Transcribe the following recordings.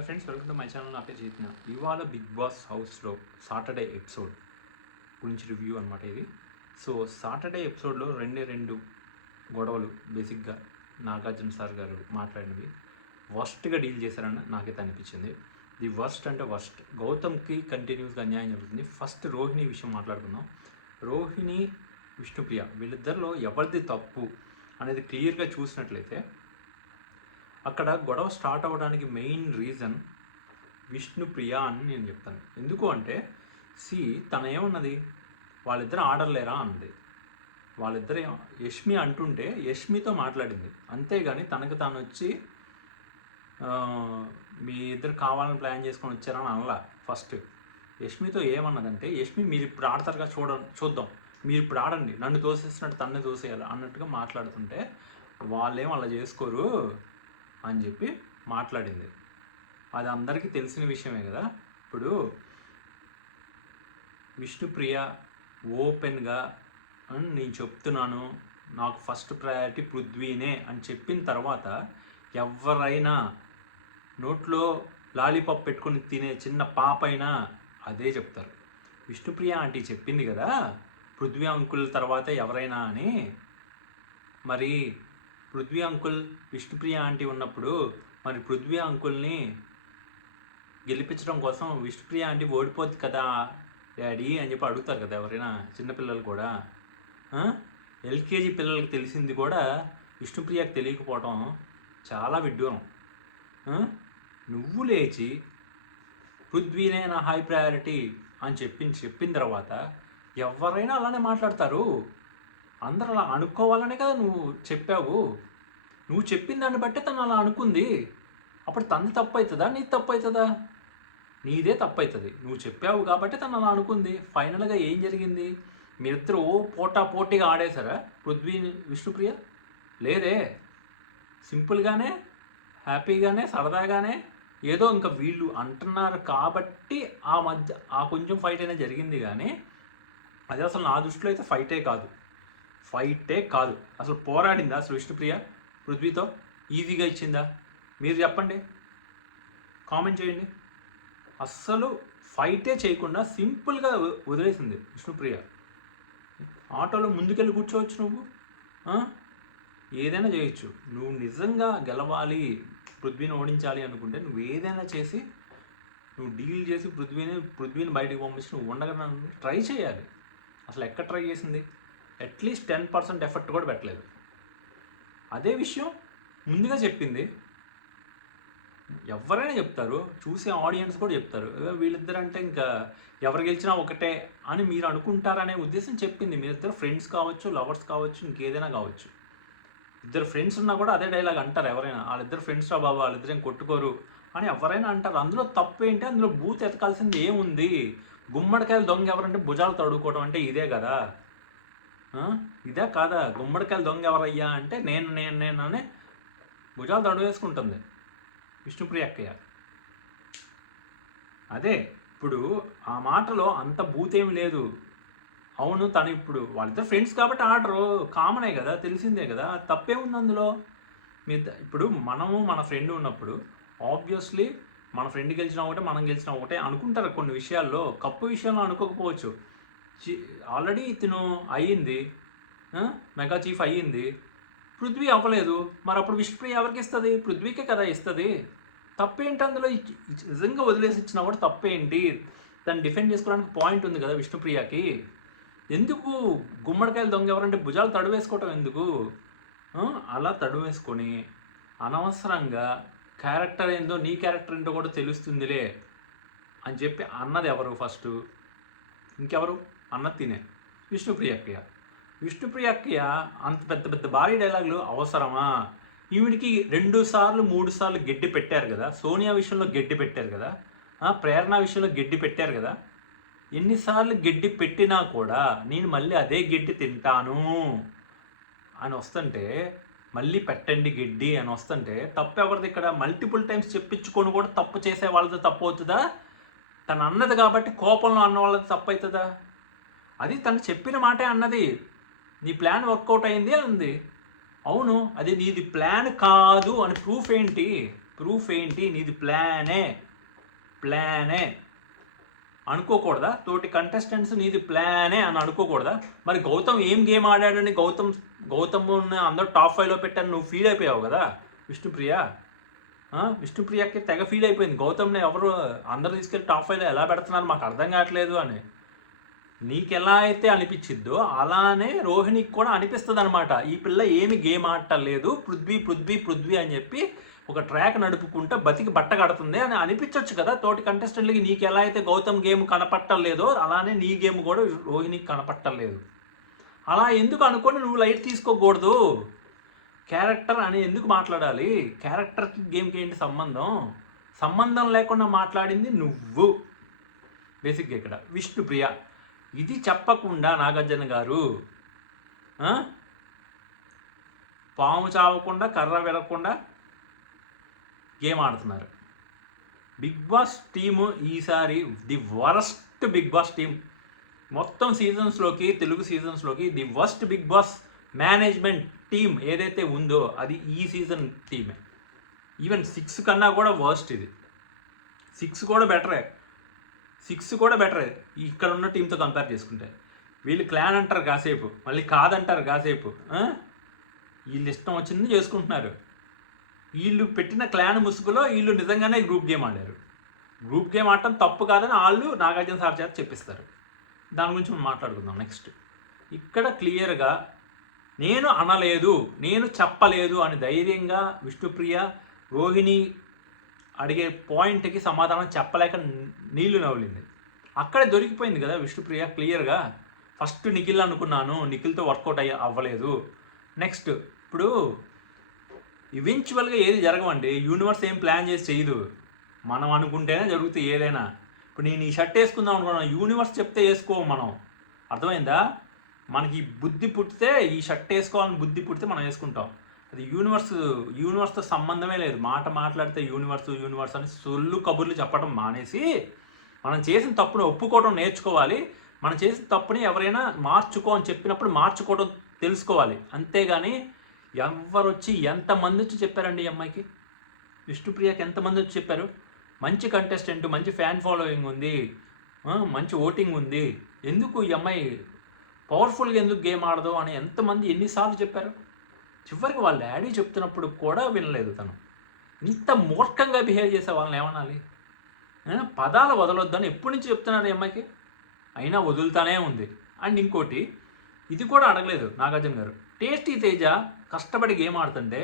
Hi friends, welcome to my channel. నా పేరు చైతన్య. ఇవాళ బిగ్ బాస్ హౌస్లో సాటర్డే ఎపిసోడ్ గురించి రివ్యూ అనమాట ఇది. సో సాటర్డే ఎపిసోడ్లో రెండు గొడవలు బేసిక్గా నాగార్జున సార్ గారు మాట్లాడినవి వర్స్ట్గా డీల్ చేశారని నాకైతే అనిపించింది. ది వర్స్ట్ అంటే వర్స్ట్. గౌతమ్కి కంటిన్యూస్గా అన్యాయం జరుగుతుంది. ఫస్ట్ రోహిణి విషయం మాట్లాడుకుందాం. రోహిణి, విష్ణుప్రియ వీళ్ళిద్దరిలో ఎవరిది తప్పు అనేది క్లియర్గా చూసినట్లయితే అక్కడ గొడవ స్టార్ట్ అవ్వడానికి మెయిన్ రీజన్ విష్ణుప్రియ అని నేను చెప్తాను. ఎందుకు అంటే తన ఏమన్నది, వాళ్ళిద్దరు ఆడలేరా అన్నది. వాళ్ళిద్దరు యష్మి అంటుంటే యష్మితో మాట్లాడింది, అంతేగాని తనకు తాను వచ్చి మీ ఇద్దరు కావాలని ప్లాన్ చేసుకొని వచ్చారని అనలా. ఫస్ట్ యష్మితో ఏమన్నదంటే, యష్మి మీరు ఇప్పుడు ఆడతారుగా చూద్దాం, మీరు ఇప్పుడు ఆడండి, నన్ను తోసేసినట్టు తన్నే తోసేయాలి అన్నట్టుగా మాట్లాడుతుంటే వాళ్ళేం అలా చేసుకోరు అని చెప్పి మాట్లాడింది. అది అందరికీ తెలిసిన విషయమే కదా. ఇప్పుడు విష్ణుప్రియ ఓపెన్గా నేను చెప్తున్నాను, నాకు ఫస్ట్ ప్రయారిటీ పృథ్వీనే అని చెప్పిన తర్వాత ఎవరైనా నోట్లో లాలీపాప్ పెట్టుకొని తినే చిన్న పాప అయినా అదే చెప్తారు. విష్ణుప్రియ ఆంటీ చెప్పింది కదా పృథ్వీ అంకుల్ తర్వాత ఎవరైనా అని. మరి పృథ్వీ అంకుల్ విష్ణుప్రియ ఆంటీ ఉన్నప్పుడు మరి పృథ్వీ అంకుల్ని గెలిపించడం కోసం విష్ణుప్రియ ఆంటీ ఓడిపోద్ది కదా డాడీ అని చెప్పి అడుగుతారు కదా ఎవరైనా, చిన్నపిల్లలు కూడా. ఎల్కేజీ పిల్లలకి తెలిసింది కూడా విష్ణుప్రియకి తెలియకపోవడం చాలా విడ్డూరం. నువ్వు లేచి పృథ్వీనే నా హై ప్రయారిటీ అని చెప్పిన తర్వాత ఎవరైనా అలానే మాట్లాడతారు. అందరూ అలా అనుకోవాలనే కదా నువ్వు చెప్పావు. నువ్వు చెప్పిన దాన్ని బట్టే తను అలా అనుకుంది. అప్పుడు తనది తప్పు అవుతుందా, నీది తప్పు అవుతుందా? నీదే తప్పు అవుతుంది. నువ్వు చెప్పావు కాబట్టి తను అలా అనుకుంది. ఫైనల్గా ఏం జరిగింది? మీరిద్దరూ పోటీగా ఆడేశారా పృథ్వీ విష్ణుప్రియ? లేదే. సింపుల్గానే హ్యాపీగానే సరదాగానే ఏదో ఇంకా వీళ్ళు అంటున్నారు కాబట్టి ఆ కొంచెం ఫైట్ అయినా జరిగింది. కానీ అది అసలు నా దృష్టిలో అయితే ఫైటే కాదు. అసలు పోరాడిందా అసలు విష్ణుప్రియ పృథ్వీతో? ఈజీగా ఇచ్చిందా? మీరు చెప్పండి, కామెంట్ చేయండి. అస్సలు ఫైటే చేయకుండా సింపుల్గా వదిలేసింది విష్ణుప్రియ. ఆటోలో ముందుకెళ్ళి కూర్చోవచ్చు, నువ్వు ఏదైనా చేయొచ్చు. నువ్వు నిజంగా గెలవాలి, పృథ్వీని ఓడించాలి అనుకుంటే నువ్వు ఏదైనా చేసి నువ్వు డీల్ చేసి పృథ్వీని బయటకు పంపించి నువ్వు ఉండగలను ట్రై చేయాలి. అసలు ఎక్కడ ట్రై చేసింది? అట్లీస్ట్ 10% ఎఫర్ట్ కూడా పెట్టలేదు. అదే విషయం ముందుగా చెప్పింది. ఎవరైనా చెప్తారు, చూసే ఆడియన్స్ కూడా చెప్తారు, వీళ్ళిద్దరంటే ఇంకా ఎవరు గెలిచినా ఒకటే అని మీరు అనుకుంటారనే ఉద్దేశం చెప్పింది. మీరిద్దరు ఫ్రెండ్స్ కావచ్చు, లవర్స్ కావచ్చు, ఇంకేదైనా కావచ్చు. ఇద్దరు ఫ్రెండ్స్ ఉన్నా కూడా అదే డైలాగ్ అంటారు ఎవరైనా, వాళ్ళిద్దరు ఫ్రెండ్స్ రా బాబా, వాళ్ళిద్దరేం కొట్టుకోరు అని ఎవరైనా అంటారు. అందులో తప్పు ఏంటి? అందులో బూత్ ఎతకాల్సింది ఏముంది? గుమ్మడికాయలు దొంగ ఎవరంటే భుజాలు తడుకోవడం అంటే ఇదే కదా. ఇదే కాదా? గుమ్మడికాయలు దొంగ ఎవరయ్యా అంటే నేను అనే భుజాలు తడు వేసుకుంటుంది విష్ణుప్రియ అక్కయ్య. అదే ఇప్పుడు ఆ మాటలో అంత భూతేమి లేదు. అవును, తను ఇప్పుడు వాళ్ళిద్దరు ఫ్రెండ్స్ కాబట్టి ఆర్డరు కామనే కదా, తెలిసిందే కదా. తప్పేముంది అందులో? ఇప్పుడు మనము మన ఫ్రెండ్ ఉన్నప్పుడు ఆబ్వియస్లీ మన ఫ్రెండ్ గెలిచినా ఒకటే, మనం గెలిచినా ఒకటే అనుకుంటారు. కొన్ని విషయాల్లో కప్పు విషయంలో అనుకోకపోవచ్చు. ఆల్రెడీ ఇతను అయ్యింది, మెగా చీఫ్ అయ్యింది, పృథ్వీ అవ్వలేదు. మరి అప్పుడు విష్ణుప్రియ ఎవరికి ఇస్తుంది? పృథ్వీకే కదా ఇస్తుంది. తప్పేంటి అందులో? నిజంగా వదిలేసి ఇచ్చినా కూడా తప్పేంటి? దాన్ని డిఫెండ్ చేసుకోవడానికి పాయింట్ ఉంది కదా విష్ణుప్రియకి. ఎందుకు గుమ్మడికాయలు దొంగ ఎవరంటే భుజాలు తడువేసుకోవటం ఎందుకు? అలా తడువేసుకొని అనవసరంగా క్యారెక్టర్ ఏందో, నీ క్యారెక్టర్ ఏంటో కూడా తెలుస్తుందిలే అని చెప్పి అన్నది ఎవరు? ఫస్ట్ ఇంకెవరు అన్నది తినే విష్ణుప్రియ అక్కయ్య. అంత పెద్ద భారీ డైలాగులు అవసరమా? ఈవిడికి 2 సార్లు 3 సార్లు గడ్డి పెట్టారు కదా. సోనియా విషయంలో గడ్డి పెట్టారు కదా, ప్రేరణ విషయంలో గడ్డి పెట్టారు కదా. ఎన్నిసార్లు గడ్డి పెట్టినా కూడా నేను మళ్ళీ అదే గడ్డి తింటాను అని వస్తుంటే, మళ్ళీ పెట్టండి గడ్డి అని వస్తుంటే తప్పు ఎవరిది ఇక్కడ? మల్టిపుల్ టైమ్స్ చెప్పించుకొని కూడా తప్పు చేసే వాళ్ళది తప్పు అవుతుందా? తను అన్నది కాబట్టి కోపంలో అన్న వాళ్ళది తప్పు అవుతుందా? అది తను చెప్పిన మాటే అన్నది. నీ ప్లాన్ వర్కౌట్ అయింది అంది. అవును, అది నీది ప్లాన్ కాదు అని ప్రూఫ్ ఏంటి? ప్రూఫ్ ఏంటి? నీది ప్లానే అనుకోకూడదా? తోటి కంటెస్టెంట్స్ నీది ప్లానే అని అనుకోకూడదా? మరి గౌతమ్ ఏం గేమ్ ఆడాడని గౌతమ్ అందరూ టాప్ 5లో పెట్టాను నువ్వు ఫీల్ అయిపోయావు కదా విష్ణుప్రియకి తెగ ఫీల్ అయిపోయింది. గౌతమ్ని ఎవరు అందరూ తీసుకెళ్ళి టాప్ 5లో ఎలా పెడుతున్నారు మాకు అర్థం కావట్లేదు అని. నీకు ఎలా అయితే అనిపించిద్దో అలానే రోహిణికి కూడా అనిపిస్తుంది అనమాట. ఈ పిల్ల ఏమి గేమ్ ఆడటలేదు, పృథ్వీ అని చెప్పి ఒక ట్రాక్ నడుపుకుంటే బతికి బట్ట కడుతుంది అని అనిపించవచ్చు కదా తోటి కంటెస్టెంట్లకి. నీకు ఎలా అయితే గౌతమ్ గేమ్ కనపట్టలేదో అలానే నీ గేమ్ కూడా రోహిణికి కనపట్టలేదు. అలా ఎందుకు అనుకొని నువ్వు లైట్ తీసుకోకూడదు? క్యారెక్టర్ అని ఎందుకు మాట్లాడాలి? క్యారెక్టర్కి గేమ్కి ఏంటి సంబంధం లేకుండా మాట్లాడింది నువ్వు బేసిక్గా ఇక్కడ. విష్ణుప్రియ ఇది చెప్పకుండా నాగార్జున గారు పాము చావకుండా కర్ర విరగకుండా గేమ్ ఆడుతున్నారు. బిగ్ బాస్ టీము ఈసారి the worst Bigg Boss team మొత్తం సీజన్స్లోకి, తెలుగు సీజన్స్లోకి the worst Bigg Boss management team ఏదైతే ఉందో అది ఈ సీజన్ టీమే. ఈవెన్ 6 కన్నా కూడా వర్స్ట్ ఇది. 6 కూడా బెటరే ఇక్కడ ఉన్న టీంతో కంపేర్ చేసుకుంటే. వీళ్ళు క్లాన్ అంటారు కాసేపు, మళ్ళీ కాదంటారు కాసేపు, వీళ్ళు ఇష్టం వచ్చింది చేసుకుంటున్నారు. వీళ్ళు పెట్టిన క్లాన్ ముసుగులో వీళ్ళు నిజంగానే గ్రూప్ గేమ్ ఆడారు. గ్రూప్ గేమ్ ఆడటం తప్పు కాదని వాళ్ళు నాగార్జున సార్ చేత చెప్పిస్తారు. దాని గురించి మనం మాట్లాడుకుందాం నెక్స్ట్. ఇక్కడ క్లియర్గా నేను అనలేదు, నేను చెప్పలేదు అని ధైర్యంగా విష్ణుప్రియ రోహిణి అడిగే పాయింట్కి సమాధానం చెప్పలేక నీళ్లు నవ్వులింది. అక్కడే దొరికిపోయింది కదా విష్ణుప్రియ క్లియర్గా. ఫస్ట్ నిఖిల్ అనుకున్నాను, నిఖిల్తో వర్కౌట్ అవ్వలేదు. నెక్స్ట్ ఇప్పుడు ఈవెన్చువల్గా ఏది జరగవండి. యూనివర్స్ ఏం ప్లాన్ చేసి చేయదు, మనం అనుకుంటేనే జరుగుతుంది ఏదైనా. ఇప్పుడు నేను ఈ షర్ట్ వేసుకుందాం అనుకున్నాను, యూనివర్స్ చెప్తే వేసుకోము మనం. అర్థమైందా? మనకి బుద్ధి పుట్టితే ఈ షర్ట్ వేసుకోవాలని బుద్ధి పుట్టితే మనం వేసుకుంటాం. అది యూనివర్స్తో సంబంధమే లేదు. మాట్లాడితే యూనివర్స్ అని సొల్లు కబుర్లు చెప్పడం మానేసి మనం చేసిన తప్పును ఒప్పుకోవడం నేర్చుకోవాలి. మనం చేసిన తప్పుని ఎవరైనా మార్చుకో అని చెప్పినప్పుడు మార్చుకోవడం తెలుసుకోవాలి. అంతేగాని ఎవరొచ్చి ఎంతమంది వచ్చి చెప్పారండి ఈ అమ్మాయికి, విష్ణుప్రియకి ఎంతమంది వచ్చి చెప్పారు? మంచి కంటెస్టెంట్, మంచి ఫ్యాన్ ఫాలోయింగ్ ఉంది, మంచి ఓటింగ్ ఉంది, ఎందుకు ఈ అమ్మాయి పవర్ఫుల్గా ఎందుకు గేమ్ ఆడదు అని ఎంతమంది ఎన్నిసార్లు చెప్పారు? చివరికి వాళ్ళ డాడీ చెప్తున్నప్పుడు కూడా వినలేదు తను. ఇంత మూర్ఖంగా బిహేవ్ చేసే వాళ్ళని ఏమనాలి? పదాలు వదలొద్దని ఎప్పటి నుంచి చెప్తున్నారు ఈ అమ్మాయికి, అయినా వదులుతానే ఉంది. అండ్ ఇంకోటి, ఇది కూడా అడగలేదు నాగార్జున గారు. టేస్టీ తేజ కష్టపడి గేమ్ ఆడుతుంటే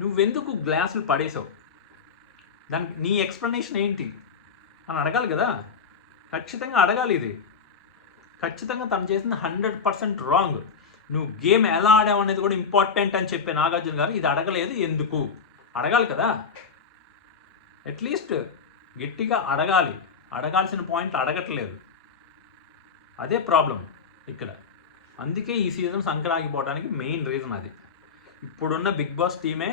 నువ్వెందుకు గ్లాసులు పడేసావు, దానికి నీ ఎక్స్ప్లెనేషన్ ఏంటి అని అడగాలి కదా. ఖచ్చితంగా అడగాలి. ఇది ఖచ్చితంగా తను చేసిన 100% రాంగ్. నువ్వు గేమ్ ఎలా ఆడావు అనేది కూడా ఇంపార్టెంట్ అని చెప్పే నాగార్జున గారు ఇది అడగలేదు. ఎందుకు అడగాలి కదా, అట్లీస్ట్ గట్టిగా అడగాలి. అడగాల్సిన పాయింట్ అడగట్లేదు, అదే ప్రాబ్లం ఇక్కడ. అందుకే ఈ సీజన్ సంకరాగిపోవడానికి మెయిన్ రీజన్ అది. ఇప్పుడున్న బిగ్ బాస్ టీమే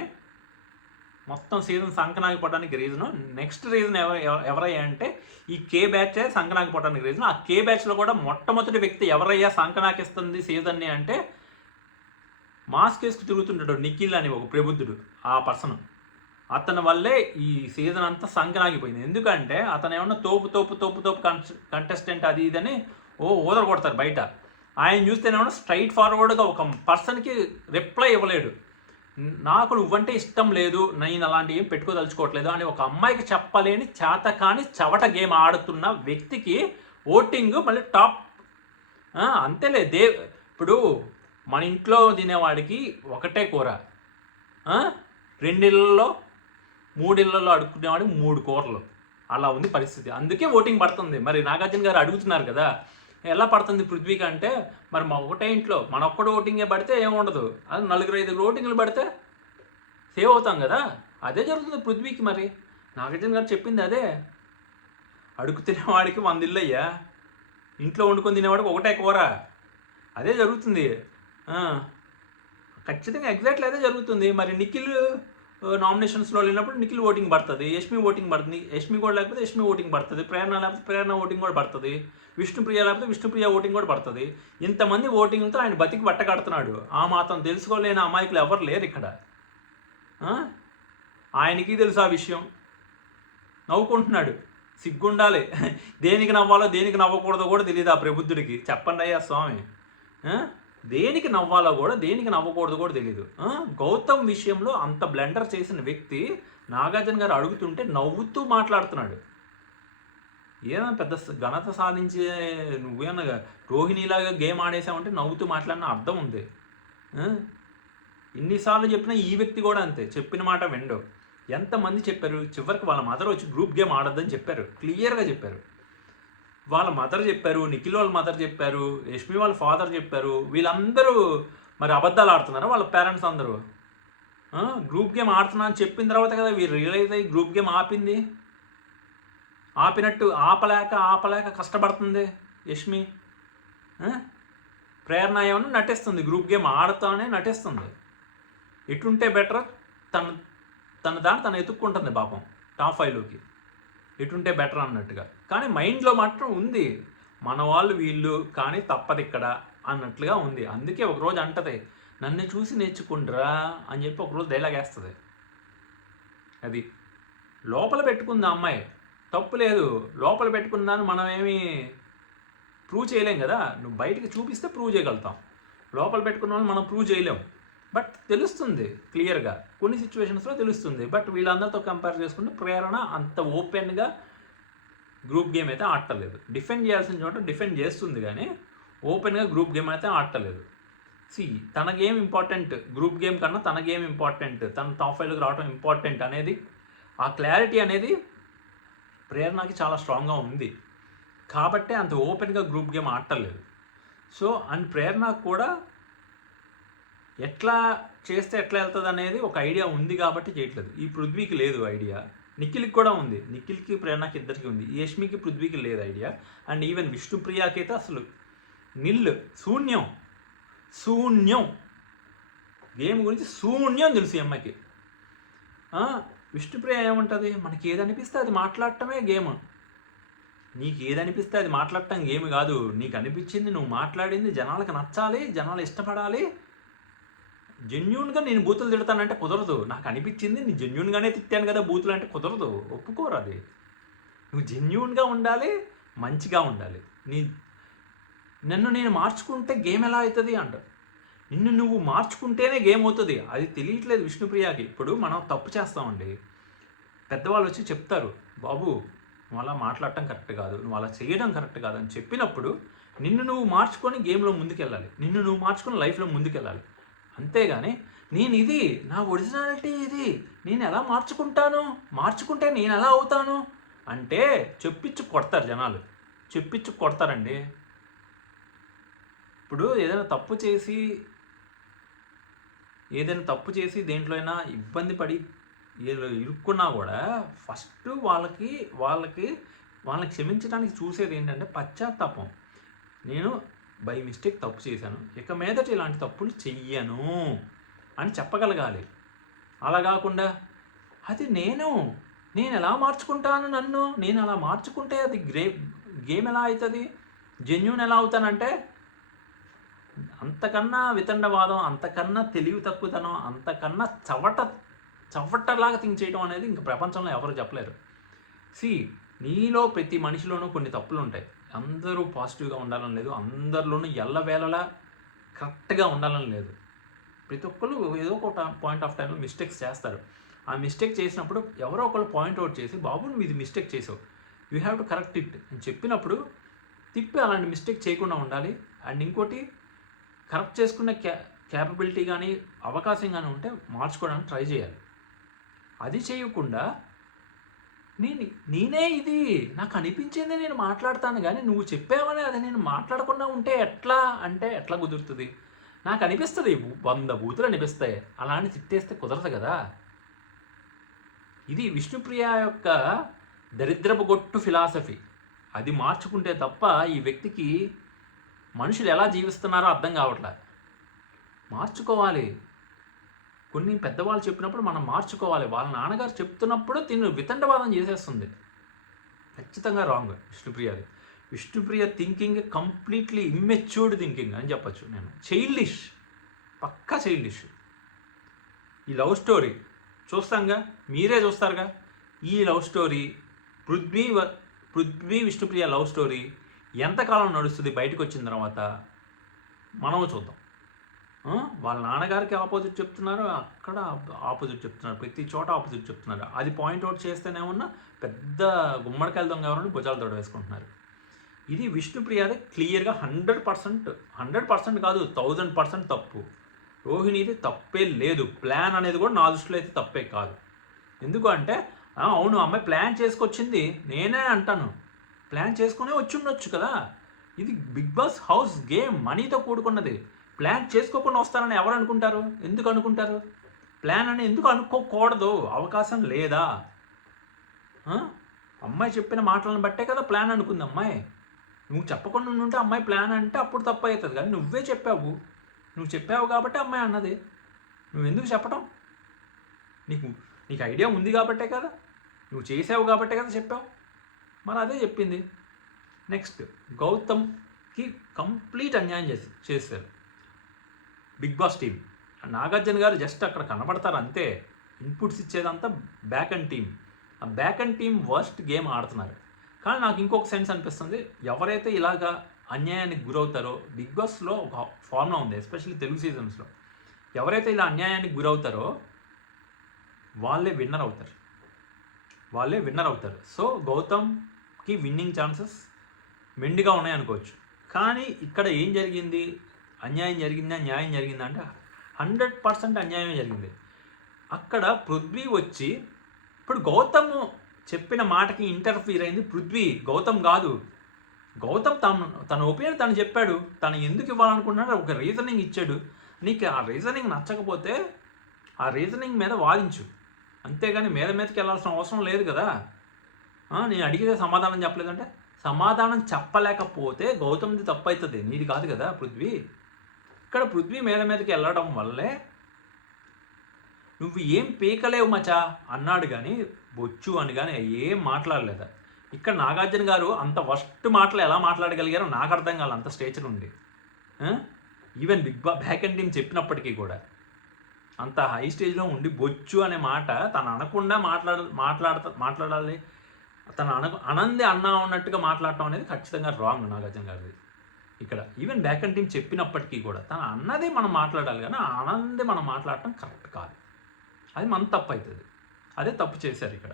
మొత్తం సీజన్ సంకనాగిపోవడానికి రీజను. నెక్స్ట్ రీజన్ ఎవరయ్యా అంటే ఈ కే బ్యాచే సంకనాగిపోవడానికి రీజన్. ఆ కే బ్యాచ్లో కూడా మొట్టమొదటి వ్యక్తి ఎవరయ్యా సంకనాకిస్తుంది సీజన్ని అంటే మాస్క్ వేసుకు తిరుగుతుంటాడు నిఖిల్ అని ఒక ప్రబుద్ధుడు, ఆ పర్సన్. అతని వల్లే ఈ సీజన్ అంతా సంకనాగిపోయింది. ఎందుకంటే అతను ఏమన్నా తోపు కంటెస్టెంట్ అది ఇదని ఊదర కొడతారు బయట. ఆయన చూస్తేనేమన్నా స్ట్రైట్ ఫార్వర్డ్గా ఒక పర్సన్కి రిప్లై ఇవ్వలేడు. నాకు నువ్వంటే ఇష్టం లేదు, నేను అలాంటివి ఏం పెట్టుకోదలుచుకోవట్లేదు అని ఒక అమ్మాయికి చెప్పలేని చేతకాని చవట గేమ్ ఆడుతున్న వ్యక్తికి ఓటింగ్ మళ్ళీ టాప్. అంతేలే ఇప్పుడు మన ఇంట్లో తినేవాడికి ఒకటే కూర, 2 ఇళ్లలో 3 ఇళ్లలో అడుక్కునేవాడికి 3 కూరలు, అలా ఉంది పరిస్థితి. అందుకే ఓటింగ్ పడుతుంది. మరి నాగార్జున గారు అడుగుతున్నారు కదా ఎలా పడుతుంది పృథ్వీకి అంటే, మరి మా ఒకటే ఇంట్లో మన ఒక్కడు ఓటింగే పడితే ఏముండదు, అది 4-5 ఓటింగ్లు పడితే సేవ్ అవుతాం కదా. అదే జరుగుతుంది పృథ్వీకి. మరి నాగార్జున గారు చెప్పింది అదే. అడుగు తినేవాడికి 100 ఇళ్ళు అయ్యా, ఇంట్లో వండుకొని తినేవాడికి ఒకటే కూర, అదే జరుగుతుంది. ఖచ్చితంగా ఎగ్జాక్ట్లీ అదే జరుగుతుంది. మరి నిఖిల్ నామినేషన్స్లో వెళ్ళినప్పుడు నిఖిల్ ఓటింగ్ పడుతుంది, యష్మి ఓటింగ్ పడుతుంది, యష్మి కూడా లేకపోతే యష్మి ఓటింగ్ పడుతుంది, ప్రేరణ లేకపోతే ప్రేరణ ఓటింగ్ కూడా పడుతుంది, విష్ణుప్రియ లేకపోతే విష్ణుప్రియ ఓటింగ్ కూడా పడుతుంది. ఇంతమంది ఓటింగ్తో ఆయన బతికి బట్ట కడుతున్నాడు. ఆ మాత్రం తెలుసుకోలేని అమాయకులు ఎవరు లేరు ఇక్కడ. ఆయనకి తెలుసు ఆ విషయం, నవ్వుకుంటున్నాడు. సిగ్గుండాలి. దేనికి నవ్వాలో దేనికి నవ్వకూడదో కూడా తెలియదు ఆ ప్రబుద్ధుడికి. చెప్పండి అయ్యా స్వామి. దేనికి నవ్వాలో కూడా దేనికి నవ్వకూడదు కూడా తెలియదు. గౌతమ్ విషయంలో అంత బ్లెండర్ చేసిన వ్యక్తి నాగార్జున గారు అడుగుతుంటే నవ్వుతూ మాట్లాడుతున్నాడు. ఏదైనా పెద్ద ఘనత సాధించే నువ్వేమన్నా రోహిణిలాగా గేమ్ ఆడేసామంటే నవ్వుతూ మాట్లాడిన అర్థం ఉంది. ఇన్నిసార్లు చెప్పినా ఈ వ్యక్తి కూడా అంతే, చెప్పిన మాట విండో. ఎంతమంది చెప్పారు, చివరికి వాళ్ళ మదర్ వచ్చి గ్రూప్ గేమ్ ఆడొద్దని చెప్పారు, క్లియర్గా చెప్పారు. వాళ్ళ మదర్ చెప్పారు, నిఖిల్ వాళ్ళ మదర్ చెప్పారు, యష్మి వాళ్ళ ఫాదర్ చెప్పారు. వీళ్ళందరూ మరి అబద్ధాలు ఆడుతున్నారా వాళ్ళ పేరెంట్స్ అందరూ? గ్రూప్ గేమ్ ఆడుతున్నా అని చెప్పిన తర్వాత కదా వీళ్ళు రియలైజ్ అయ్యి గ్రూప్ గేమ్ ఆపింది. ఆపినట్టు ఆపలేక కష్టపడుతుంది యష్మి. ప్రేరణ ఏమన్నా నటిస్తుంది, గ్రూప్ గేమ్ ఆడుతానే నటిస్తుంది. ఎటుంటే బెటర్ తన దాన్ని తను ఎత్తుక్కుంటుంది పాపం టాప్ 5లోకి, ఎటుంటే బెటర్ అన్నట్టుగా. కానీ మైండ్లో మాత్రం ఉంది మన వాళ్ళు వీళ్ళు, కానీ తప్పదు ఇక్కడ అన్నట్లుగా ఉంది. అందుకే ఒకరోజు అంటది, నన్ను చూసి నేర్చుకుండ్రా అని చెప్పి ఒకరోజు డైలాగ్ వేస్తుంది. అది లోపల పెట్టుకుంది అమ్మాయి, తప్పు లేదు. లోపల పెట్టుకున్నాను మనం ఏమి ప్రూవ్ చేయలేం కదా. నువ్వు బయటికి చూపిస్తే ప్రూవ్ చేయగలుగుతాం, లోపల పెట్టుకున్న మనం ప్రూవ్ చేయలేం. బట్ తెలుస్తుంది క్లియర్గా, కొన్ని సిచ్యువేషన్స్లో తెలుస్తుంది. బట్ వీళ్ళందరితో కంపేర్ చేసుకుంటే ప్రేరణ అంత ఓపెన్గా గ్రూప్ గేమ్ అయితే ఆడలేదు. డిఫెండ్ చేయాల్సిన చోట డిఫెండ్ చేస్తుంది, కానీ ఓపెన్గా గ్రూప్ గేమ్ అయితే ఆడలేదు. తన గేమ్ ఇంపార్టెంట్, గ్రూప్ గేమ్ కన్నా తన గేమ్ ఇంపార్టెంట్, తన టాప్ 5లోకి రావడం ఇంపార్టెంట్ అనేది, ఆ క్లారిటీ అనేది ప్రేరణకి చాలా స్ట్రాంగ్గా ఉంది. కాబట్టే అంత ఓపెన్గా గ్రూప్ గేమ్ ఆడలేదు. సో అండ్ ప్రేరణకు కూడా ఎట్లా చేస్తే ఎట్లా వెళ్తుంది అనేది ఒక ఐడియా ఉంది కాబట్టి చేయట్లేదు. ఈ పృథ్వీకి లేదు ఐడియా, నిఖిల్కి కూడా ఉంది, నిఖిల్కి ప్రేరణకి ఇద్దరికి ఉంది. యష్మికి పృథ్వీకి లేదు ఐడియా. అండ్ ఈవెన్ విష్ణుప్రియకి అయితే అసలు శూన్యం గేమ్ గురించి శూన్యం తెలుసు ఈ అమ్మాయికి. విష్ణుప్రియ ఏముంటుంది, మనకి ఏదనిపిస్తే అది మాట్లాడటమే గేమ్. నీకు ఏదనిపిస్తే అది మాట్లాడటం గేమ్ కాదు. నీకు అనిపించింది నువ్వు మాట్లాడింది జనాలకు నచ్చాలి, జనాలు ఇష్టపడాలి. జెన్యూన్గా నేను బూతులు తిడతానంటే కుదరదు. నాకు అనిపించింది నేను జెన్యూన్గానే తిట్టాను కదా బూతులు అంటే కుదరదు, ఒప్పుకోరు. అది నువ్వు జెన్యూన్గా ఉండాలి, మంచిగా ఉండాలి. నన్ను నేను మార్చుకుంటే గేమ్ ఎలా అవుతుంది అంట. నిన్ను నువ్వు మార్చుకుంటేనే గేమ్ అవుతుంది. అది తెలియట్లేదు విష్ణుప్రియకి. ఇప్పుడు మనం తప్పు చేస్తామండి, పెద్దవాళ్ళు వచ్చి చెప్తారు, బాబు నువ్వు అలా మాట్లాడటం కరెక్ట్ కాదు, నువ్వు అలా చేయడం కరెక్ట్ కాదు అని చెప్పినప్పుడు నిన్ను నువ్వు మార్చుకొని గేమ్లో ముందుకెళ్ళాలి, నిన్ను నువ్వు మార్చుకొని లైఫ్లో ముందుకెళ్ళాలి. అంతేగాని నేను నా ఒరిజినాలిటీ ఇది, నేను ఎలా మార్చుకుంటే నేను ఎలా అవుతాను అంటే చెప్పించు కొడతారు జనాలు, చెప్పించు కొడతారండి. ఇప్పుడు ఏదైనా తప్పు చేసి దేంట్లో అయినా ఇబ్బంది పడి ఇరుక్కున్నా కూడా ఫస్ట్ వాళ్ళకి క్షమించడానికి చూసేది ఏంటంటే పశ్చాత్తాపం. నేను బై మిస్టేక్ తప్పు చేశాను, ఇక మీదట ఇలాంటి తప్పులు చెయ్యను అని చెప్పగలగాలి. అలా కాకుండా అది నేను ఎలా మార్చుకుంటాను, నేను అలా మార్చుకుంటే అది గేమ్ ఎలా అవుతుంది, జెన్యూన్ ఎలా అవుతానంటే అంతకన్నా వితండవాదం, అంతకన్నా తెలివి తక్కువతనం, అంతకన్నా చవటలాగా థింక్ చేయడం అనేది ఇంక ప్రపంచంలో ఎవరు చెప్పలేరు. నీలో ప్రతి మనిషిలోనూ కొన్ని తప్పులు ఉంటాయి. అందరూ పాజిటివ్గా ఉండాలని లేదు, అందరిలోనూ ఎల్లవేళలా కరెక్ట్గా ఉండాలని లేదు. ప్రతి ఒక్కరు ఏదో ఒక పాయింట్ ఆఫ్ టైంలో మిస్టేక్స్ చేస్తారు. ఆ మిస్టేక్ చేసినప్పుడు ఎవరో ఒకళ్ళు పాయింట్అవుట్ చేసి, బాబు నువ్వు ఇది మిస్టేక్ చేసావు, you have to correct it అని చెప్పినప్పుడు తిప్పి అలాంటి మిస్టేక్ చేయకుండా ఉండాలి. అండ్ ఇంకోటి, కరెక్ట్ చేసుకునే క్యాపబిలిటీ కానీ అవకాశం కానీ ఉంటే మార్చుకోవడానికి ట్రై చేయాలి. అది చేయకుండా నేనే ఇది నాకు అనిపించింది నేను మాట్లాడతాను, కానీ నువ్వు చెప్పావని అది నేను మాట్లాడకుండా ఉంటే ఎట్లా కుదురుతుంది? నాకు అనిపిస్తుంది 100 బూతులు అనిపిస్తాయి, అలా అని తిట్టేస్తే కుదరదు కదా. ఇది విష్ణుప్రియ యొక్క దరిద్రపు గొట్టు ఫిలాసఫీ. అది మార్చుకుంటే తప్ప ఈ వ్యక్తికి మనుషులు ఎలా జీవిస్తున్నారో అర్థం కావట్లే. మార్చుకోవాలి. కొన్ని పెద్దవాళ్ళు చెప్పినప్పుడు మనం మార్చుకోవాలి. వాళ్ళ నాన్నగారు చెప్తున్నప్పుడు తిను వితండవాదం చేసేస్తుంది. ఖచ్చితంగా రాంగ్ విష్ణుప్రియది. Vishnupriya thinking completely immatured thinking అని చెప్పచ్చు నేను. చైల్డిష్, పక్కా చైల్డిష్. ఈ లవ్ స్టోరీ చూస్తాంగా, మీరే చూస్తారుగా. ఈ love story Prithvi Vishnupriya love story ఎంతకాలం నడుస్తుంది బయటకు వచ్చిన తర్వాత మనము చూద్దాం. వాళ్ళ నాన్నగారికి ఆపోజిట్ చెప్తున్నారు, అక్కడ ఆపోజిట్ చెప్తున్నారు, ప్రతి చోట ఆపోజిట్ చెప్తున్నారు. అది పాయింట్అవుట్ చేస్తేనే ఉన్న పెద్ద గుమ్మడికాయల దొంగ ఎవరని భుజాలు తోడు వేసుకుంటున్నారు. ఇది విష్ణుప్రియది క్లియర్గా 100% కాదు 1000% తప్పు. రోహిణిది తప్పే లేదు. ప్లాన్ అనేది కూడా నా దృష్టిలో అయితే తప్పే కాదు. ఎందుకు అంటే అవును అమ్మాయి ప్లాన్ చేసుకొచ్చింది, నేనే అంటాను ప్లాన్ చేసుకునే వచ్చి ఉండొచ్చు కదా. ఇది బిగ్ బాస్ హౌస్ గేమ్, మనీతో కూడుకున్నది. ప్లాన్ చేసుకోకుండా వస్తారని ఎవరు అనుకుంటారు? ఎందుకు అనుకుంటారు? ప్లాన్ అని ఎందుకు అనుకోకూడదు? అవకాశం లేదా? అమ్మాయి చెప్పిన మాటలను బట్టే కదా ప్లాన్ అనుకుంది అమ్మాయి. నువ్వు చెప్పకుండా ఉంటే అమ్మాయి ప్లాన్ అంటే అప్పుడు తప్పు అవుతుంది. కానీ నువ్వే చెప్పావు, నువ్వు చెప్పావు కాబట్టి అమ్మాయి అన్నది. నువ్వు ఎందుకు చెప్పటం? నీకు ఐడియా ఉంది కాబట్టే కదా, నువ్వు చేసావు కాబట్టే కదా చెప్పావు. మరి అదే చెప్పింది. నెక్స్ట్, గౌతమ్కి కంప్లీట్ అన్యాయం చేశారు బిగ్ బాస్ టీం. నాగార్జున గారు జస్ట్ అక్కడ కనబడతారు అంతే. ఇన్పుట్స్ ఇచ్చేదంతా బ్యాక్ అండ్ టీం. ఆ backend team worst game ఆడుతున్నారు. కానీ నాకు ఇంకొక సెన్స్ అనిపిస్తుంది, ఎవరైతే ఇలాగా అన్యాయానికి గురవుతారో, బిగ్ బాస్లో ఒక ఫార్ములా ఉంది ఎస్పెషల్లీ తెలుగు సీజన్స్లో, ఎవరైతే ఇలా అన్యాయానికి గురవుతారో వాళ్ళే విన్నర్ అవుతారు. సో గౌతమ్కి విన్నింగ్ ఛాన్సెస్ మెండుగా ఉన్నాయనుకోవచ్చు. కానీ ఇక్కడ ఏం జరిగింది? అన్యాయం జరిగిందా న్యాయం జరిగిందా అంటే 100% అన్యాయమే జరిగింది. అక్కడ పృథ్వీ వచ్చి, ఇప్పుడు గౌతమ్ చెప్పిన మాటకి ఇంటర్ఫీర్ అయింది పృథ్వీ, గౌతమ్ కాదు. గౌతమ్ తన ఒపీనియన్ తను చెప్పాడు, తను ఎందుకు ఇవ్వాలనుకున్నాడో ఒక రీజనింగ్ ఇచ్చాడు. నీకు ఆ రీజనింగ్ నచ్చకపోతే ఆ రీజనింగ్ మీద వాదించు, అంతేగాని మీదకి వెళ్ళాల్సిన అవసరం లేదు కదా. నేను అడిగితే సమాధానం చెప్పలేదంటే సమాధానం చెప్పలేకపోతే గౌతమ్ది తప్పు అవుతుంది, నీది కాదు కదా పృథ్వీ. ఇక్కడ పృథ్వీ మీదకి వెళ్ళడం వల్లే నువ్వు ఏం పీకలేవు మచా అన్నాడు, కానీ బొచ్చు అని కానీ ఏం మాట్లాడలేదా. ఇక్కడ నాగార్జున గారు అంత వర్స్ట్ మాటలు ఎలా మాట్లాడగలిగారో నాకు అర్థం కాదు. అంత స్టేచర్ ఉంది. ఈవెన్ బ్యాక్ అండ్ టీం చెప్పినప్పటికీ కూడా అంత హై స్టేజ్లో ఉండి బొచ్చు అనే మాట తను అనకుండా మాట్లాడాలి. తను అనంది అన్నా ఉన్నట్టుగా మాట్లాడటం అనేది ఖచ్చితంగా రాంగ్ నాగార్జున గారిది. ఇక్కడ ఈవెన్ బ్యాక్ అండ్ టీం చెప్పినప్పటికీ కూడా తను అన్నదే మనం మాట్లాడాలి, కానీ అనంది మనం మాట్లాడటం కరెక్ట్ కాదు. అది మన తప్పు అవుతుంది. అదే తప్పు చేశారు ఇక్కడ.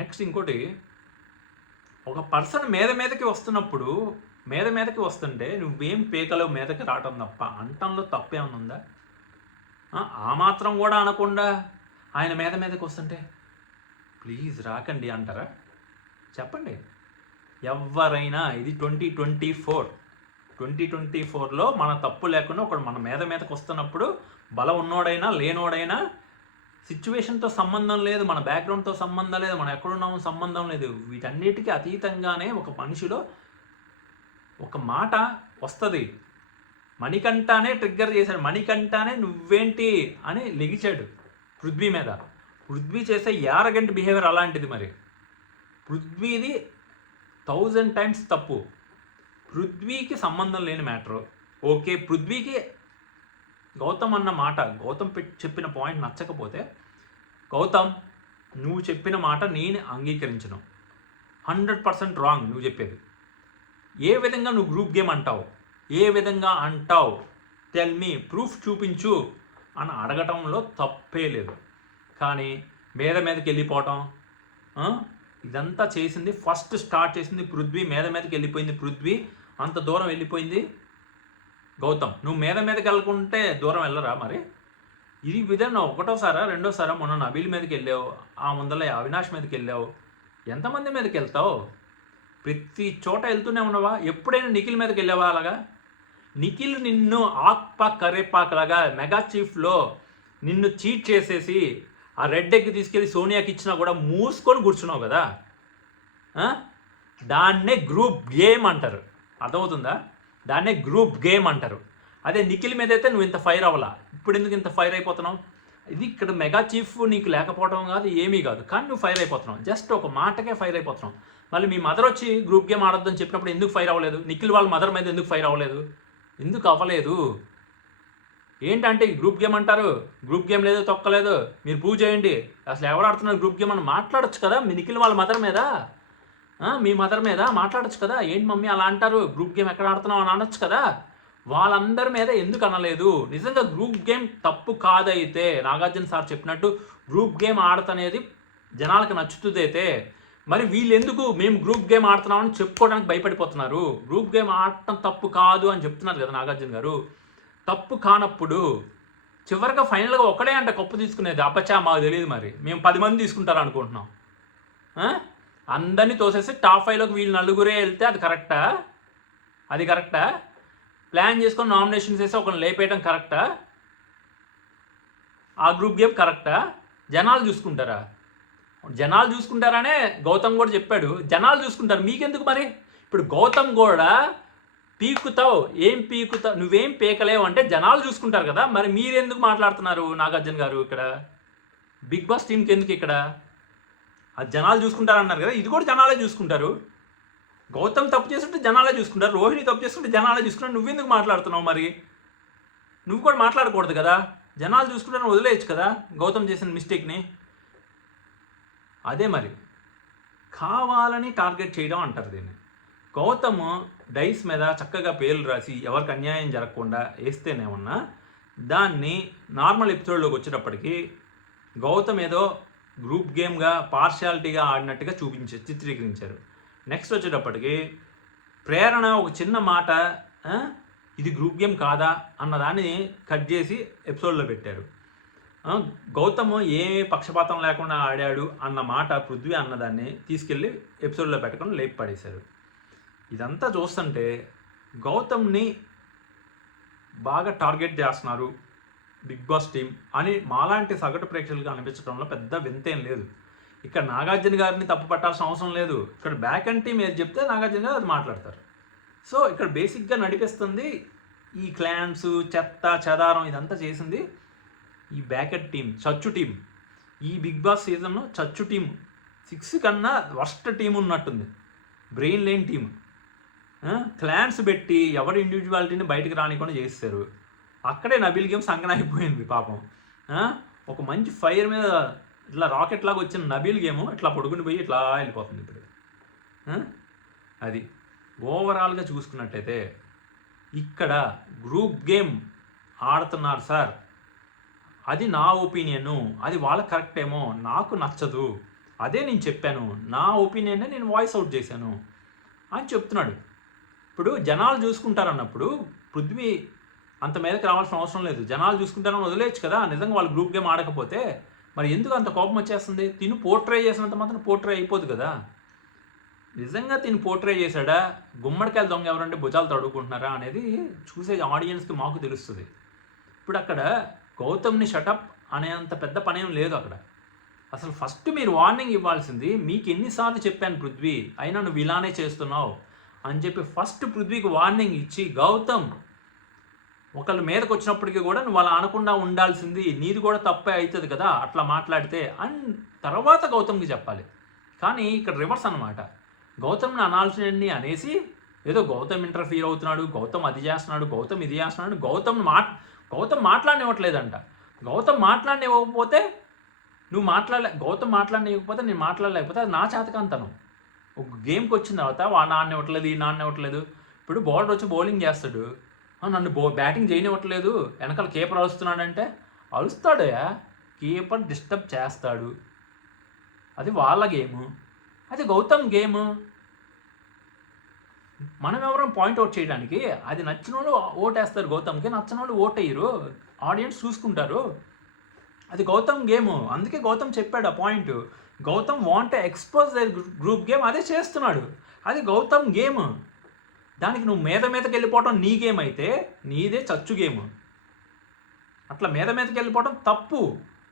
నెక్స్ట్ ఇంకోటి, ఒక పర్సన్ మీదకి వస్తున్నప్పుడు మీదకి వస్తుంటే నువ్వేం పీకలో మీదకి రావటం తప్ప అంటంలో తప్పేమన్నా ఉందా? ఆ మాత్రం కూడా అనకుండా ఆయన మీదకి వస్తుంటే ప్లీజ్ రాకండి అంటారా? చెప్పండి. ఎవరైనా ఇది 2024లో మన తప్పు లేకుండా ఒకడు మన మీదకి వస్తున్నప్పుడు బలం ఉన్నోడైనా లేనోడైనా సిచ్యువేషన్తో సంబంధం లేదు, మన బ్యాక్గ్రౌండ్తో సంబంధం లేదు, మనం ఎక్కడున్నామో సంబంధం లేదు. వీటన్నిటికీ అతీతంగానే ఒక మనిషిలో ఒక మాట వస్తుంది. మణికంఠనే ట్రిగ్గర్ చేశాడు. మణికంఠనే నువ్వేంటి అని లెగిచాడు పృథ్వీ మీద. పృథ్వీ చేసే యారగెంట్ బిహేవియర్ అలాంటిది. మరి పృథ్వీది 1000 times తప్పు. పృథ్వీకి సంబంధం లేని మ్యాటరు. ఓకే, పృథ్వీకి గౌతమ్ అన్న మాట, గౌతమ్ చెప్పిన పాయింట్ నచ్చకపోతే, గౌతమ్ నువ్వు చెప్పిన మాట నేను అంగీకరించను, 100% రాంగ్ నువ్వు చెప్పేది. ఏ విధంగా నువ్వు గ్రూప్ గేమ్ అంటావు? ఏ విధంగా అంటావు? టెల్ మీ, ప్రూఫ్ చూపించు అని అడగటంలో తప్పే లేదు. కానీ మీదకి వెళ్ళిపోవటం, ఇదంతా చేసింది ఫస్ట్ స్టార్ట్ చేసింది పృథ్వీ. మీదకి వెళ్ళిపోయింది పృథ్వీ, అంత దూరం వెళ్ళిపోయింది గౌతమ్. నువ్వు మీదకి వెళ్ళకుంటే దూరం వెళ్ళరా? మరి ఇది విధంగా ఒకటోసారా రెండోసారా? మొన్న నబీల్ మీదకి వెళ్ళావు, ఆ ముందర అవినాష్ మీదకి వెళ్ళావు, ఎంతమంది మీదకి వెళ్తావు? ప్రతి చోట వెళ్తూనే ఉన్నావా? ఎప్పుడైనా నిఖిల్ మీదకి వెళ్ళావా? అలాగా నిఖిల్ నిన్ను ఆక్పాక్ కరేపాక్లాగా మెగా చీఫ్లో నిన్ను చీట్ చేసేసి ఆ రెడ్ ఎగ్ తీసుకెళ్ళి సోనియాకి ఇచ్చినా కూడా మూసుకొని కూర్చున్నావు కదా. దాన్నే గ్రూప్ గేమ్ అంటారు, అర్థమవుతుందా? దాన్నే గ్రూప్ గేమ్ అంటారు. అదే నిఖిల్ మీద అయితే నువ్వు ఇంత ఫైర్ అవ్వాలా, ఇప్పుడు ఎందుకు ఇంత ఫైర్ అయిపోతున్నావు? ఇది ఇక్కడ మెగా చీఫ్ నీకు లేకపోవడం కాదు, ఏమీ కాదు, కానీ నువ్వు ఫైర్ అయిపోతున్నావు. జస్ట్ ఒక మాటకే ఫైర్ అయిపోతున్నావు. మళ్ళీ మీ మదర్ వచ్చి గ్రూప్ గేమ్ ఆడొద్దని చెప్పినప్పుడు ఎందుకు ఫైర్ అవ్వలేదు? నిఖిల్ వాళ్ళ మదర్ మీద ఎందుకు ఫైర్ అవ్వలేదు? ఎందుకు అవ్వలేదు? ఏంటంటే ఈ గ్రూప్ గేమ్ అంటారు, గ్రూప్ గేమ్ లేదు తొక్కలేదు, మీరు ప్రూవ్ చేయండి, అసలు ఎవరు ఆడుతున్నారు గ్రూప్ గేమ్ అని మాట్లాడొచ్చు కదా. మీ నిఖిల్ వాళ్ళ మదర్ మీద, మీ మదర్ మీద మాట్లాడొచ్చు కదా. ఏంటి మమ్మీ అలా అంటారు, గ్రూప్ గేమ్ ఎక్కడ ఆడుతున్నావు అని అనొచ్చు కదా. వాళ్ళందరి మీద ఎందుకు అనలేదు? నిజంగా గ్రూప్ గేమ్ తప్పు కాదైతే, నాగార్జున సార్ చెప్పినట్టు గ్రూప్ గేమ్ ఆడతనేది జనాలకు నచ్చుతుంది అయితే, మరి వీళ్ళు ఎందుకు మేము గ్రూప్ గేమ్ ఆడుతున్నామని చెప్పుకోవడానికి భయపడిపోతున్నారు? గ్రూప్ గేమ్ ఆడటం తప్పు కాదు అని చెప్తున్నారు కదా నాగార్జున గారు. తప్పు కానప్పుడు చివరిగా ఫైనల్గా ఒక్కడే అంటే కప్పు తీసుకునేది. అప్పచ్చా మాకు తెలియదు, మరి మేము 10 మంది తీసుకుంటారు అనుకుంటున్నాం. అందరినీ తోసేసి టాప్ 5లోకి వీళ్ళు నలుగురే వెళ్తే అది కరెక్టా? అది కరెక్టా? ప్లాన్ చేసుకొని నామినేషన్స్ వేసి ఒకరిని లేపేయడం కరెక్టా? ఆ గ్రూప్ గేమ్ కరెక్టా? జనాలు చూసుకుంటారా? జనాలు చూసుకుంటారనే గౌతమ్ కూడా చెప్పాడు. జనాలు చూసుకుంటారు, మీకెందుకు మరి? ఇప్పుడు గౌతమ్ కూడా పీకుతావు, ఏం పీకుతావు, నువ్వేం పీకలేవు అంటే జనాలు చూసుకుంటారు కదా. మరి మీరెందుకు మాట్లాడుతున్నారు నాగార్జున గారు? ఇక్కడ బిగ్ బాస్ టీంకి ఎందుకు ఇక్కడ? అది జనాలు చూసుకుంటారు అన్నారు కదా, ఇది కూడా జనాలే చూసుకుంటారు. గౌతమ్ తప్పు చేస్తుంటే జనాలే చూసుకుంటారు, రోహిణి తప్పు చేస్తుంటే జనాలే చూసుకుంటారు. నువ్వెందుకు మాట్లాడుతున్నావు? మరి నువ్వు కూడా మాట్లాడకూడదు కదా. జనాలు చూసుకుంటారని వదిలేయచ్చు కదా గౌతమ్ చేసిన మిస్టేక్ని. అదే మరి కావాలని టార్గెట్ చేయడం అంటారు దీన్ని. గౌతమ్ డైస్ మీద చక్కగా పేర్లు రాసి ఎవరికి అన్యాయం జరగకుండా వేస్తేనేమన్నా దాన్ని నార్మల్ ఎపిసోడ్లోకి వచ్చేటప్పటికి గౌతమ్ ఏదో గ్రూప్ గేమ్గా పార్షియాలిటీగా ఆడినట్టుగా చిత్రీకరించారు. నెక్స్ట్ వచ్చేటప్పటికి ప్రేరణ ఒక చిన్న మాట, ఇది గ్రూప్ గేమ్ కాదా అన్నదాన్ని కట్ చేసి ఎపిసోడ్లో పెట్టారు. గౌతమ్ ఏ పక్షపాతం లేకుండా ఆడాడు అన్న మాట పృథ్వీ అన్నదాన్ని తీసుకెళ్ళి ఎపిసోడ్లో పెట్టుకొని లేపి పడేశారు. ఇదంతా చూస్తుంటే గౌతమ్ని బాగా టార్గెట్ చేస్తున్నారు బిగ్ బాస్ టీం అని మాలాంటి సగటు ప్రేక్షకులుగా అనిపించడంలో పెద్ద వింతేం లేదు. ఇక్కడ నాగార్జున గారిని తప్పు పట్టాల్సిన అవసరం లేదు. ఇక్కడ బ్యాక్ అండ్ టీం ఏది చెప్తే నాగార్జున గారు అది మాట్లాడతారు. సో ఇక్కడ బేసిక్గా నడిపిస్తుంది ఈ క్లాన్స్, చెత్త చెదారం ఇదంతా చేసింది ఈ బ్యాకెట్ టీం, చచ్చు టీం. ఈ బిగ్ బాస్ సీజన్లో చచ్చు టీం 6 కన్నా వర్స్ట్ టీం ఉన్నట్టుంది, బ్రెయిన్ లేని టీం. క్లాన్స్ పెట్టి ఎవరి ఇండివిజువాలిటీని బయటకు రానికుండా చేస్తారు. అక్కడే నబీల్ గేమ్ సంగనైపోయింది పాపం. ఒక మంచి ఫైర్ మీద ఇట్లా రాకెట్ లాగా వచ్చిన నబీల్ గేమ్ ఇట్లా పడుకుని పోయి ఇట్లా వెళ్ళిపోతుంది ఇప్పుడు. అది ఓవరాల్గా చూసుకున్నట్టయితే ఇక్కడ గ్రూప్ గేమ్ ఆడుతున్నారు సార్, అది నా ఒపీనియను. అది వాళ్ళకి కరెక్ట్ ఏమో, నాకు నచ్చదు. అదే నేను చెప్పాను, నా ఒపీనియన్నే నేను వాయిస్ అవుట్ చేశాను అని చెప్తున్నాడు. ఇప్పుడు జనాలు చూసుకుంటారన్నప్పుడు పృథ్వీ అంత మీదకి రావాల్సిన అవసరం లేదు. జనాలు చూసుకుంటారని వదిలేయచ్చు కదా. నిజంగా వాళ్ళు గ్రూప్ గేమ్ ఆడకపోతే మరి ఎందుకు అంత కోపం వచ్చేస్తుంది? తిను పోర్ట్రే చేసినంత మాత్రం పోర్ట్రే అయిపోదు కదా. నిజంగా తిను పోర్ట్రే చేశాడా, గుమ్మడికాయలు దొంగ ఎవరంటే భుజాలు తడుకుంటున్నారా అనేది చూసే ఆడియన్స్కి మాకు తెలుస్తుంది. ఇప్పుడు అక్కడ గౌతమ్ని షటప్ అనేంత పెద్ద పనేం లేదు అక్కడ. అసలు ఫస్ట్ మీరు వార్నింగ్ ఇవ్వాల్సింది, మీకు ఎన్నిసార్లు చెప్పాను పృథ్వీ అయినా నువ్వు ఇలానే చేస్తున్నావు అని చెప్పి ఫస్ట్ పృథ్వీకి వార్నింగ్ ఇచ్చి, గౌతమ్ ఒకళ్ళ మీదకి వచ్చినప్పటికీ కూడా నువ్వు అలా అనకుండా ఉండాల్సింది, నీది కూడా తప్పే అవుతుంది కదా అట్లా మాట్లాడితే అని తర్వాత గౌతమ్కి చెప్పాలి. కానీ ఇక్కడ రివర్స్ అనమాట. గౌతమ్ని అనాల్సినన్ని అనేసి ఏదో గౌతమ్ ఇంటర్ఫీర్ అవుతున్నాడు, గౌతమ్ అది చేస్తున్నాడు, గౌతమ్ ఇది చేస్తున్నాడు, గౌతమ్ మాట్లాడనివ్వట్లేదంట. గౌతమ్ మాట్లాడనివ్వకపోతే నువ్వు గౌతమ్ మాట్లాడనివ్వకపోతే నేను మాట్లాడలేకపోతే అది నా చేతకంతనం. ఒక గేమ్కి వచ్చిన తర్వాత వాడు నాన్న ఇవ్వట్లేదు, ఈ నాన్న ఇవ్వట్లేదు. ఇప్పుడు బౌలర్ వచ్చి బౌలింగ్ చేస్తాడు, నన్ను బ్యాటింగ్ చేయనివ్వట్లేదు, వెనకాల కీపర్ అరుస్తున్నాడంటే అరుస్తాడయా, కీపర్ డిస్టర్బ్ చేస్తాడు. అది వాళ్ళ గేము, అది గౌతమ్ గేము. మనం ఎవరో పాయింట్అవుట్ చేయడానికి, అది నచ్చిన వాళ్ళు ఓటేస్తారు గౌతమ్కి, నచ్చిన వాళ్ళు ఓటేయరు, ఆడియన్స్ చూసుకుంటారు. అది గౌతమ్ గేము. అందుకే గౌతమ్ చెప్పాడు ఆ point. Gautam want expose their group game, అదే చేస్తున్నాడు. అది గౌతమ్ గేమ్. దానికి నువ్వు మీదకి వెళ్ళిపోవటం నీ గేమ్ అయితే నీదే చచ్చు గేమ్. అట్లా మీదకి వెళ్ళిపోవటం తప్పు,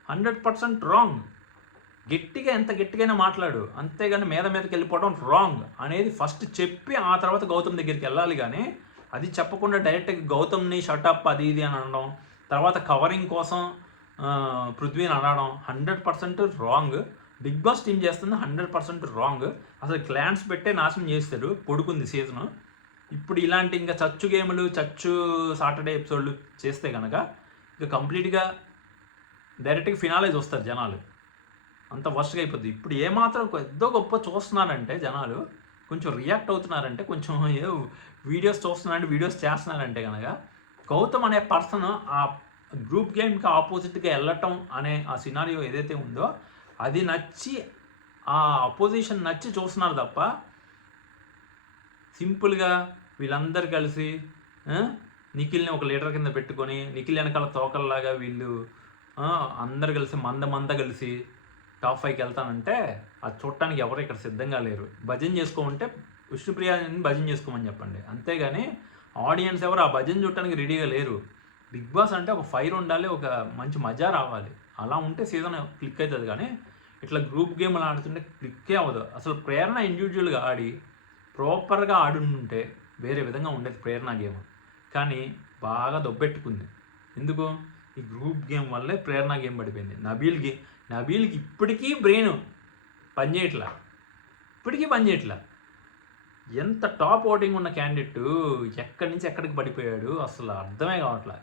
100% రాంగ్. గట్టిగా ఎంత గట్టిగానే మాట్లాడు, అంతేగాని మీదకి వెళ్ళిపోవడం రాంగ్ అనేది ఫస్ట్ చెప్పి ఆ తర్వాత గౌతమ్ దగ్గరికి వెళ్ళాలి. కానీ అది చెప్పకుండా డైరెక్ట్గా గౌతమ్ని షటప్ అది ఇది అని అనడం, తర్వాత కవరింగ్ కోసం పృథ్వీని అనడం 100% రాంగ్. బిగ్ బాస్ టీం చేస్తుంది 100% రాంగ్. అసలు క్లాన్స్ పెట్టే నాశనం చేస్తాడు, పొడుకుంది సీజను. ఇప్పుడు ఇలాంటి ఇంకా చచ్చు గేములు, చచ్చు సాటర్డే ఎపిసోడ్లు చేస్తే కనుక ఇక కంప్లీట్గా డైరెక్ట్గా ఫినాలే చూస్తారు జనాలు. అంత వర్స్ట్గా అయిపోద్ది. ఇప్పుడు ఏమాత్రం ఏదో గొప్ప చూస్తున్నారంటే జనాలు కొంచెం రియాక్ట్ అవుతున్నారంటే, కొంచెం ఏదో వీడియోస్ చూస్తున్నారంటే, వీడియోస్ చేస్తున్నారంటే కనుక గౌతమ్ అనే పర్సన్ ఆ గ్రూప్ గేమ్కి ఆపోజిట్గా వెళ్ళటం అనే ఆ సినారియో ఏదైతే ఉందో అది నచ్చి ఆ అపోజిషన్ నచ్చి చూస్తున్నారు తప్ప సింపుల్గా వీళ్ళందరూ కలిసి నిఖిల్ని ఒక లీడర్ కింద పెట్టుకొని నిఖిల్ వెనకాల తోకల్లాగా వీళ్ళు అందరు కలిసి మంద కలిసి టాప్ 5కి వెళ్తానంటే అది చూడటానికి ఎవరు ఇక్కడ సిద్ధంగా లేరు. భజన చేసుకోమంటే విష్ణుప్రియని భజన చేసుకోమని చెప్పండి, అంతేగాని ఆడియన్స్ ఎవరు ఆ భజన చూడటానికి రెడీగా లేరు. బిగ్ బాస్ అంటే ఒక ఫైర్ ఉండాలి, ఒక మంచి మజా రావాలి, అలా ఉంటే సీజన్ క్లిక్ అవుతుంది. కానీ ఇట్లా గ్రూప్ గేమ్లు ఆడుతుంటే క్లిక్కే అవ్వదు. అసలు ప్రేరణ ఇండివిజువల్గా ఆడి ప్రాపర్గా ఆడుంటే వేరే విధంగా ఉండేది ప్రేరణ గేమ్. కానీ బాగా దొబ్బెట్టుకుంది. ఎందుకు? ఈ గ్రూప్ గేమ్ వల్లే ప్రేరణ గేమ్ పడిపోయింది. నబీల్కి ఇప్పటికీ బ్రెయిన్ పనిచేయట్లా, ఎంత టాప్ ఓటింగ్ ఉన్న క్యాండిడేట్ ఎక్కడి నుంచి ఎక్కడికి పడిపోయాడు అసలు అర్థమే కావట్లే.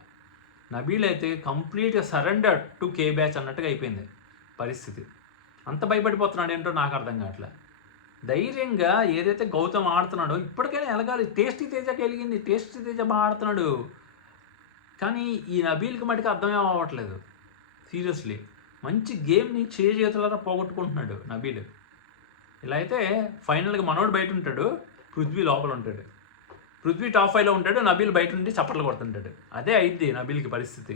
నబీల్ అయితే కంప్లీట్గా సరెండర్ టు కే బ్యాచ్ అన్నట్టుగా అయిపోయింది పరిస్థితి. అంత భయపడిపోతున్నాడు ఏంటో నాకు అర్థం కావట్లే. ధైర్యంగా ఏదైతే గౌతమ్ ఆడుతున్నాడో ఇప్పటికైనా ఎలగాలి. టేస్టీ తేజకి వెలిగింది, టేస్టీ తేజ బాగా ఆడుతున్నాడు. కానీ ఈ నబీల్కి మటుకు అర్థమే అవ్వట్లేదు. సీరియస్లీ మంచి గేమ్ని చేతులరా పోగొట్టుకుంటున్నాడు నబీల్. ఇలా అయితే ఫైనల్గా మనోడు బయట ఉంటాడు, పృథ్వీ లోపల ఉంటాడు. పృథ్వీ టాప్ 5లో ఉంటాడు, నబీల్ బయట ఉండి చప్పట్లు కొడుతుంటాడు. అదే అయింది నబీల్కి పరిస్థితి.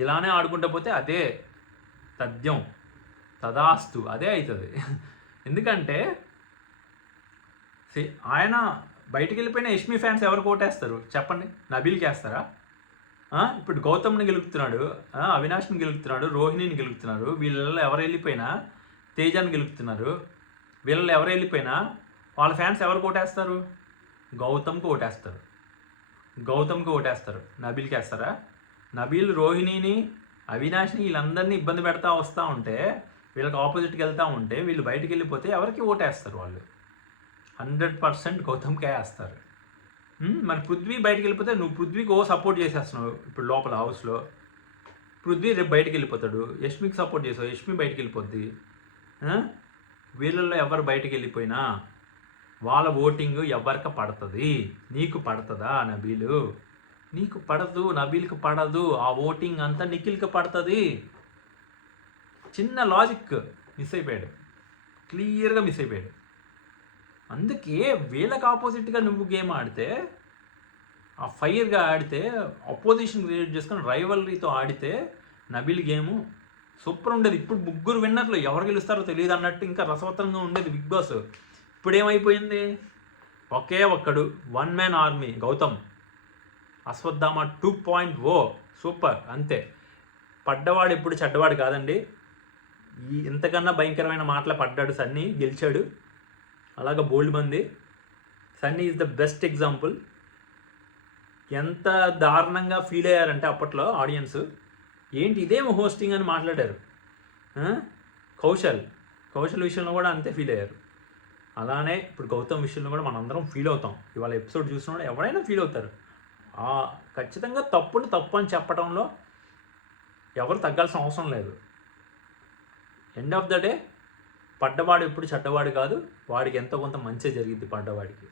ఇలానే ఆడుకుంటూ పోతే అదే తథ్యం తదాస్తు అదే అవుతుంది. ఎందుకంటే ఆయన బయటికి వెళ్ళిపోయిన యష్మి ఫ్యాన్స్ ఎవరు కోటేస్తారు చెప్పండి? నబీల్కి వేస్తారా? ఇప్పుడు గౌతమ్ని గెలుపుతున్నాడు, అవినాష్ని గెలుపుతున్నాడు, రోహిణిని గెలుపుతున్నారు. వీళ్ళల్లో ఎవరు వెళ్ళిపోయినా తేజాన్ని గెలుపుతున్నారు. వీళ్ళలో ఎవరు వెళ్ళిపోయినా వాళ్ళ ఫ్యాన్స్ ఎవరు కోటేస్తారు? గౌతమ్కి ఓటేస్తారు. నబీల్కి వేస్తారా? నబీల్ రోహిణిని అవినాష్ని వీళ్ళందరినీ ఇబ్బంది పెడతా వస్తూ ఉంటే, వీళ్ళకి ఆపోజిట్కి వెళ్తూ ఉంటే, వీళ్ళు బయటికి వెళ్ళిపోతే ఎవరికి ఓటేస్తారు? వాళ్ళు 100% గౌతమ్కే వేస్తారు. మరి పృథ్వీ బయటికి వెళ్ళిపోతే నువ్వు పృథ్వీకి సపోర్ట్ చేసేస్తున్నావు. ఇప్పుడు లోపల హౌస్లో పృథ్వీ రేపు బయటికి వెళ్ళిపోతాడు, యష్మికి సపోర్ట్ చేసావు, యష్మి బయటికి వెళ్ళిపోద్ది. వీళ్ళల్లో ఎవరు బయటికి వెళ్ళిపోయినా వాళ్ళ ఓటింగ్ ఎవరికి పడుతుంది? నీకు పడుతుందా నబీలు? నీకు పడదు, నబీల్కి పడదు. ఆ ఓటింగ్ అంతా నిఖిల్కి పడుతుంది. చిన్న లాజిక్ మిస్ అయిపోయాడు, క్లియర్గా మిస్ అయిపోయాడు. అందుకే వీళ్ళకి ఆపోజిట్గా నువ్వు గేమ్ ఆడితే, ఆ ఫైర్గా ఆడితే, అపోజిషన్ క్రియేట్ చేసుకొని రైవలరీతో ఆడితే నబీల్ గేము సూపర్ ఉండేది. ఇప్పుడు 3 విన్నర్లు ఎవరు గెలుస్తారో తెలియదు అన్నట్టు ఇంకా రసవత్తరంగా ఉండేది బిగ్ బాస్. ఇప్పుడు ఏమైపోయింది? ఒకే ఒక్కడు, 1 man army Gautam. Ashwatthama 2.0 super, అంతే. పడ్డవాడు ఎప్పుడు చెడ్డవాడు కాదండి. ఇంతకన్నా భయంకరమైన మాటలు పడ్డాడు సన్నీ, గెలిచాడు. అలాగా బోల్డ్ మంది. Sunny is the best example. ఎంత దారుణంగా ఫీల్ అయ్యారంటే అప్పట్లో ఆడియన్స్, ఏంటి ఇదేమో హోస్టింగ్ అని మాట్లాడారు. కౌశల్ విషయంలో కూడా అంతే ఫీల్ అయ్యారు. అలానే ఇప్పుడు గౌతమ్ విషయంలో కూడా మనందరం ఫీల్ అవుతాం. ఇవాళ ఎపిసోడ్ చూసిన కూడా ఎవరైనా ఫీల్ అవుతారు. ఖచ్చితంగా తప్పుని తప్పు అని చెప్పడంలో ఎవరు తగ్గాల్సిన అవసరం లేదు. ఎండ్ ఆఫ్ ద డే పడ్డవాడు ఎప్పుడు చెడ్డవాడు కాదు, వాడికి ఎంతో కొంత మంచి జరిగింది పడ్డవాడికి.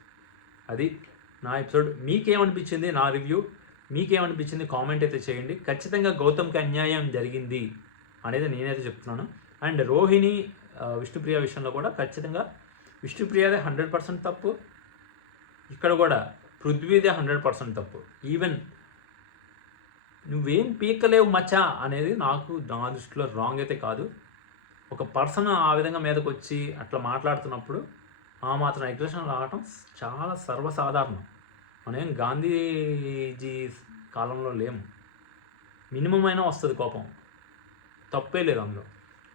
అది నా ఎపిసోడ్. మీకేమనిపించింది నా రివ్యూ? మీకేమనిపించింది కామెంట్ అయితే చేయండి. ఖచ్చితంగా గౌతమ్కి అన్యాయం జరిగింది అనేది నేనైతే చెప్తున్నాను. అండ్ రోహిణి విష్ణుప్రియ విషయంలో కూడా ఖచ్చితంగా విష్ణుప్రియదే 100% తప్పు. ఇక్కడ కూడా పృథ్వీదే 100% తప్పు. ఈవెన్ నువ్వేం పీకలేవు మచ్చా అనేది నా దృష్టిలో రాంగ్ అయితే కాదు. ఒక పర్సన్ ఆ విధంగా మీదకి వచ్చి అట్లా మాట్లాడుతున్నప్పుడు ఆ మాత్రం అగ్రెషన్ రావటం చాలా సర్వసాధారణం. మనం గాంధీజీ కాలంలో లేము. మినిమం అయినా వస్తుంది కోపం, తప్పే లేదు అందులో.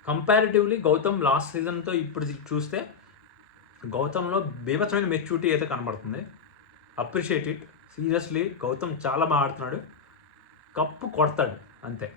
కంపారిటివ్లీ గౌతమ్ లాస్ట్ సీజన్తో ఇప్పుడు చూస్తే గౌతమ్లో బీభత్సమైన మెచ్యూరిటీ అయితే కనబడుతుంది. Appreciate it. సీరియస్లీ గౌతమ్ చాలా బాగా ఆడుతున్నాడు. కప్పు కొడతాడు అంతే.